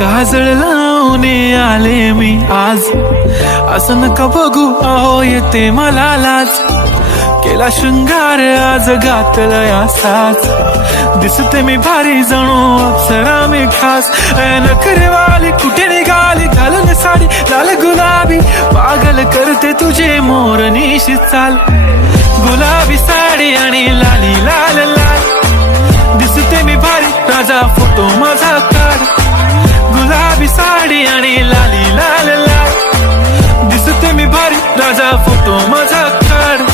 काजळ लावून आले मी आज, असं नका बघू अहो येते मला लाज. केला शृंगार आज घातलाय असाच, दिसते मी भारी जणू अप्सरा मी खास. नखरेवाली कुठे निघाली घालून साडी लाल गुलाबी, पागल करते तुझे मोरनीशी चाल. गुलाबी साडी आणि लाली लाल लाल, दिसते मी भारी राजा फोटो माझा काढ. गुलाबी साडी आणि लाली लाल लाल, दिसते मी भारी राजा फोटो माझा काढ.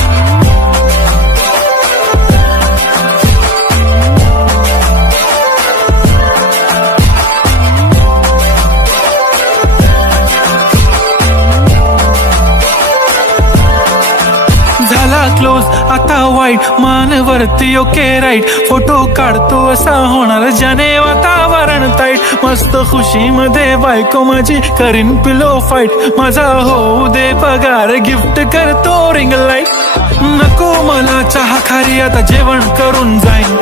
झाला क्लोज आता वाईट, मानवरती ओके राईट. फोटो काढतो असा होणार ज्याने वातावरण ताईट. मस्त खुशी मध्ये बायको माझी करीन पिलो फाईट. माझा होऊ दे पगार गिफ्ट करतो रिंग लाईट. नको मला चहा खारी आता जेवण करून जाईन.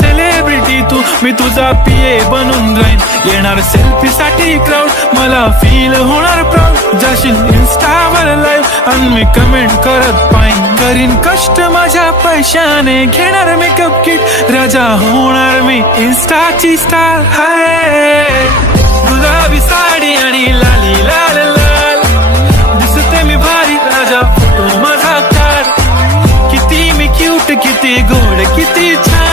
सेलिब्रिटी तू मी तुझा पिये बनून राहीन. येणार सेल्फी साठी क्राऊड मला फील होणार प्राऊड. जाशील इन्स्टावर लाईव्ह आणि मी कमेंट करत पाईन. करीन कष्ट माझ्या पैशाने घेणार मेकअप किट. राजा होणार मी इन्स्टाची स्टार. हाय गुलाबी साडी आणि लाली लाल लाल, दिसते मी भारी राजा फोटो माझा काढ. किती मी क्यूट किती गोड किती छान.